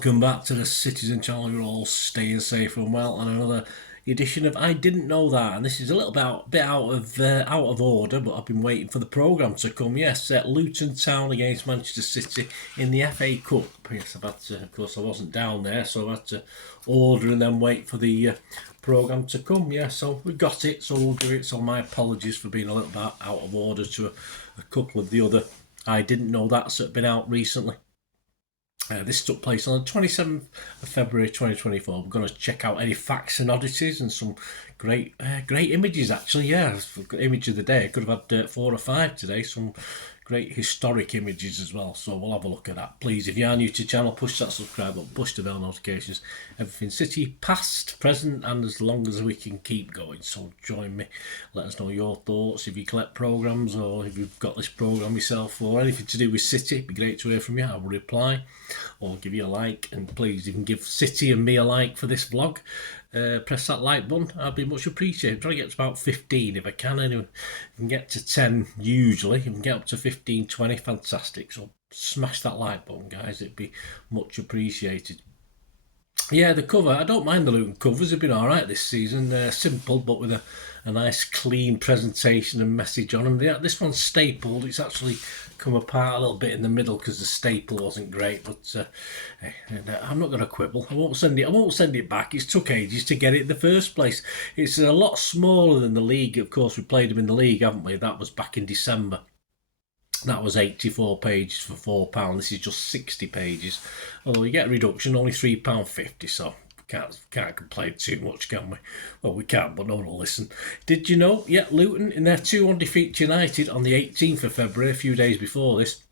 welcome back to the Citizen channel. You're all staying safe and well, and another edition of I Didn't Know That. And this is a little bit out of order, but I've been waiting for the programme to come. Yes, Luton Town against Manchester City in the FA Cup. Yes, I've had to, of course, I wasn't down there, so I had to order and then wait for the programme to come. Yeah, so we got it, so we'll do it. So my apologies for being a little bit out of order to a couple of the other I Didn't Know That's that have been out recently. This took place on the 27th of February 2024. We're going to check out any facts and oddities and some great images, actually. Yeah, image of the day. I could have had 4 or 5 today. Some great historic images as well. So we'll have a look at that. Please, if you are new to the channel, push that subscribe button, push the bell notifications. Everything City, past, present, and as long as we can keep going. So join me. Let us know your thoughts. If you collect programmes or if you've got this programme yourself or anything to do with City, it'd be great to hear from you. I will reply or give you a like. And please, you can give City and me a like for this vlog. Press that like button. I'd be much appreciated. I'm trying to get to about 15 if I can. Anyway, if you can get to 10 usually. If you can get up to 15, 20, fantastic. So smash that like button, guys. It'd be much appreciated. Yeah, the cover. I don't mind the Luton covers. They've been all right this season. Simple, but with a nice clean presentation and message on them. Yeah, this one's stapled. It's actually come apart a little bit in the middle because the staple wasn't great. But I'm not going to quibble. I won't send it back. It's took ages to get it in the first place. It's a lot smaller than the league. Of course, we played them in the league, haven't we? That was back in December. That was 84 pages for £4. This is just 60 pages. Although you get a reduction, only £3.50, so can't complain too much, can we? Well, we can, but no one will listen. Did you know? Yeah, Luton, in their 2-1 defeat to United on the 18th of February, a few days before this,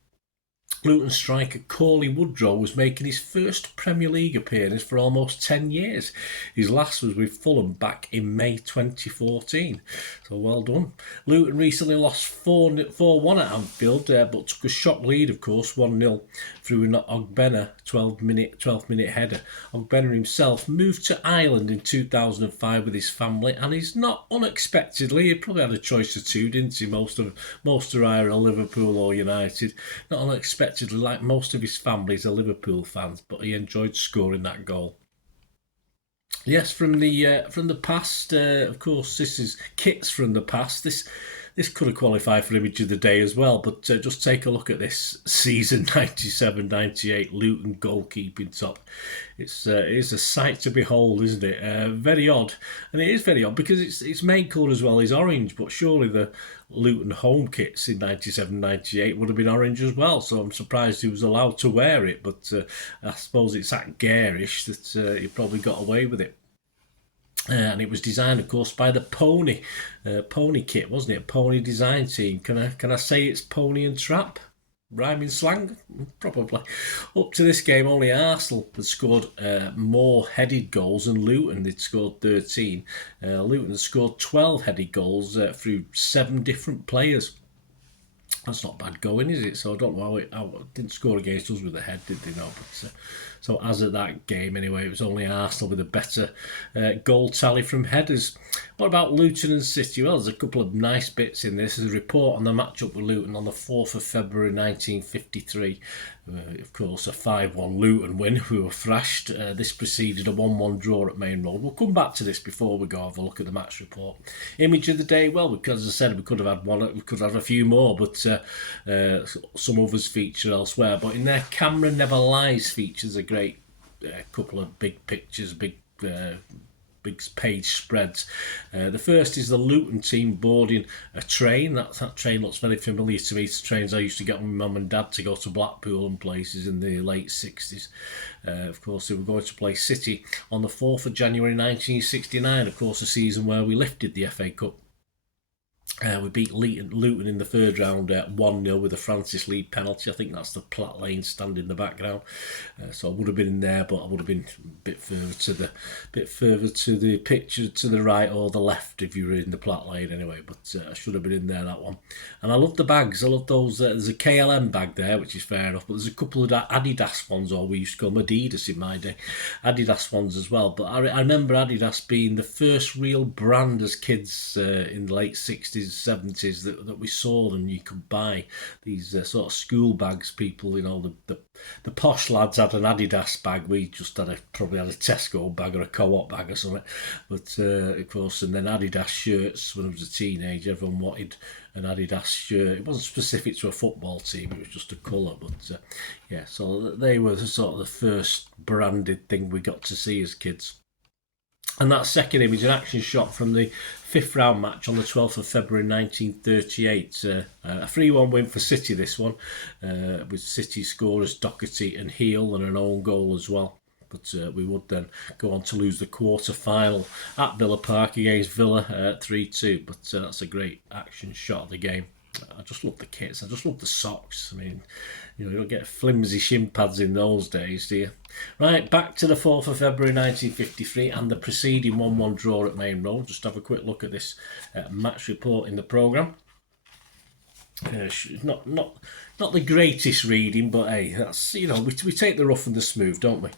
Luton striker Colin Hulston was making his first Premier League appearance for almost 10 years. His last was with Fulham back in May 2014. So well done. Luton recently lost 4-1 at Anfield, but took a shock lead, of course, 1-0 through an Ogbonna 12-minute header. Ogbonna himself moved to Ireland in 2005 with his family, and he's not unexpectedly, he probably had a choice of two, didn't he? Most are either Liverpool or United. Not unexpectedly, like most of his family, is a Liverpool fans, but he enjoyed scoring that goal. Yes, from the past, of course, this is kits from the past. This could have qualified for image of the day as well, but just take a look at this season 97-98 Luton goalkeeping top. It is a sight to behold, isn't it? Very odd, and it is very odd because its main colour as well is orange, but surely the Luton home kits in 97-98 would have been orange as well, so I'm surprised he was allowed to wear it, but I suppose it's that garish that he probably got away with it. And it was designed, of course, by the Pony kit, wasn't it? Pony design team. Can I say it's Pony and Trap? Rhyming slang? Probably. Up to this game, only Arsenal had scored more headed goals than Luton. They'd scored 13. Luton had scored 12 headed goals through 7 different players. That's not bad going, is it? So I don't know how it didn't score against us with the head, did they? No, but so as at that game anyway, it was only Arsenal with a better goal tally from headers. What about Luton and City? Well, there's a couple of nice bits in this. There's a report on the match-up with Luton on the 4th of February 1953. Of course, a 5-1 Luton win. We were thrashed. This preceded a 1-1 draw at Main Road. We'll come back to this before we go have a look at the match report. Image of the day, well, because as I said, we could have had one, we could have a few more, but some others feature elsewhere. But in their Camera Never Lies features a great couple of big pictures, big page spreads. The first is the Luton team boarding a train. That train looks very familiar to me. It's trains I used to get with my mum and dad to go to Blackpool and places in the late 60s. Of course, they were going to play City on the 4th of January 1969, of course, a season where we lifted the FA Cup. We beat Luton in the third round 1-0 with a Francis Lee penalty. I think that's the Platt Lane stand in the background. So I would have been in there, but I would have been a bit further to the picture to the right or the left if you were in the Platt Lane anyway. But I should have been in there, that one. And I love the bags. I love those. There's a KLM bag there, which is fair enough. But there's a couple of Adidas ones, or we used to call them Adidas in my day. Adidas ones as well. But I remember Adidas being the first real brand as kids in the late 60s. 60s, 70s that we saw them. You could buy these sort of school bags. People, the posh lads had an Adidas bag. We just probably had a Tesco bag or a Co-op bag or something. But of course, and then Adidas shirts. When I was a teenager, everyone wanted an Adidas shirt. It wasn't specific to a football team, it was just a colour, but yeah, so they were sort of the first branded thing we got to see as kids. And that second image, an action shot from the 5th round match on the 12th of February 1938. A 3-1 win for City, this one, with City scorers Doherty and Heel and an own goal as well. But we would then go on to lose the quarter-final at Villa Park against Villa 3-2. But that's a great action shot of the game. I just love the kits. I just love the socks. I mean, you don't get flimsy shin pads in those days, do you? Right, back to the 4th of February 1953 and the preceding 1-1 draw at Main Road. Just have a quick look at this match report in the programme. Not the greatest reading, but hey, that's, we take the rough and the smooth, don't we?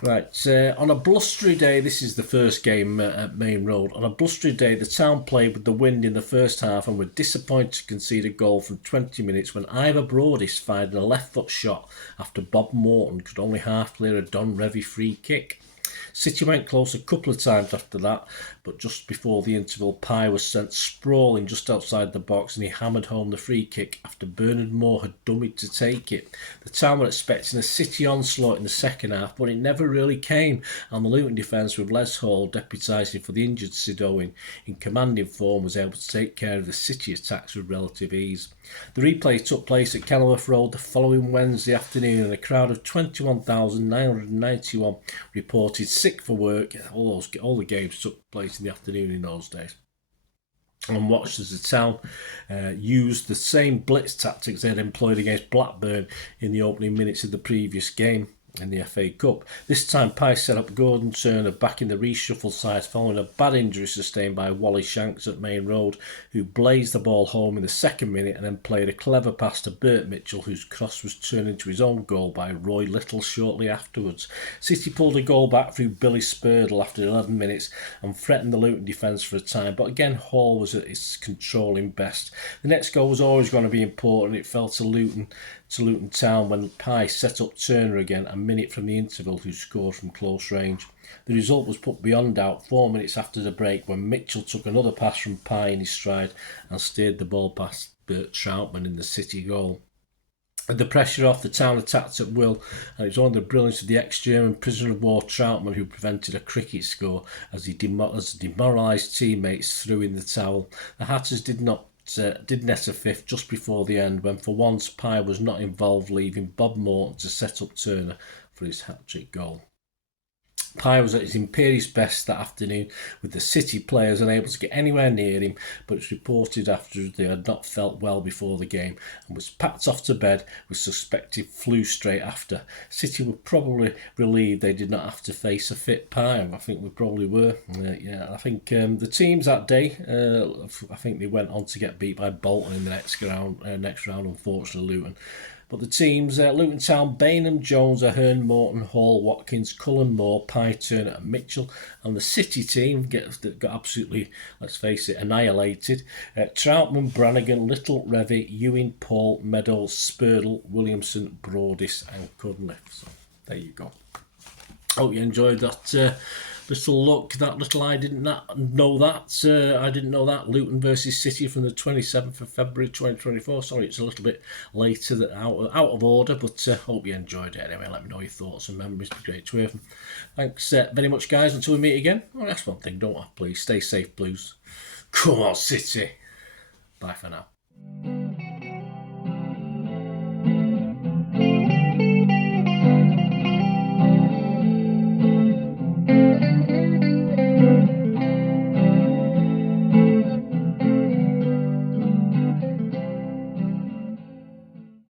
Right, on a blustery day, this is the first game at Main Road. On a blustery day, the town played with the wind in the first half and were disappointed to concede a goal from 20 minutes when Ivor Broadis fired a left foot shot after Bob Morton could only half clear a Don Revie free kick. City went close a couple of times after that, but just before the interval, Pye was sent sprawling just outside the box and he hammered home the free kick after Bernard Moore had dummied to take it. The town were expecting a City onslaught in the second half, but it never really came, and the Luton defence, with Les Hall deputising for the injured Sid Owen in commanding form, was able to take care of the City attacks with relative ease. The replay took place at Kenilworth Road the following Wednesday afternoon, and a crowd of 21,991 reported sick for work. All the games took place in the afternoon in those days, and watched as the town used the same blitz tactics they had employed against Blackburn in the opening minutes of the previous game in the FA Cup. This time Pye set up Gordon Turner back in the reshuffle side following a bad injury sustained by Wally Shanks at Main Road, who blazed the ball home in the second minute and then played a clever pass to Bert Mitchell, whose cross was turned into his own goal by Roy Little shortly afterwards. City pulled a goal back through Billy Spurdle after 11 minutes and threatened the Luton defence for a time, but again Hall was at his controlling best. The next goal was always going to be important. It fell to Luton Town when Pye set up Turner again a minute from the interval, who scored from close range. The result was put beyond doubt 4 minutes after the break when Mitchell took another pass from Pye in his stride and steered the ball past Bert Troutman in the City goal. With the pressure off, the town attacked at will, and it was only the brilliance of the ex-German prisoner of war Troutman who prevented a cricket score as demoralised teammates threw in the towel. The Hatters did net a fifth just before the end, when for once Pye was not involved, leaving Bob Morton to set up Turner for his hat-trick goal. Pye was at his imperious best that afternoon, with the City players unable to get anywhere near him, but it's reported after they had not felt well before the game and was packed off to bed with suspected flu straight after. City were probably relieved they did not have to face a fit Pye. I think we probably were. I think the teams that day, I think they went on to get beat by Bolton in the next round, unfortunately Luton. But the teams, Luton Town, Bainham, Jones, Ahern, Morton, Hall, Watkins, Cullen, Moore, Pye, Turner and Mitchell. And the City team got absolutely, let's face it, annihilated. Troutman, Brannigan, Little, Revie, Ewing, Paul, Meadows, Spurdle, Williamson, Broadis and Cunliffe. So there you go. Hope you enjoyed that little look. I didn't know that. Luton versus City from the 27th of February 2024. Sorry, it's a little bit later, out of order, but hope you enjoyed it anyway. Let me know your thoughts and memories. It'd be great to hear them. Thanks very much, guys. Until we meet again. Oh, that's one thing, don't I? Please stay safe, Blues. Come on, City. Bye for now.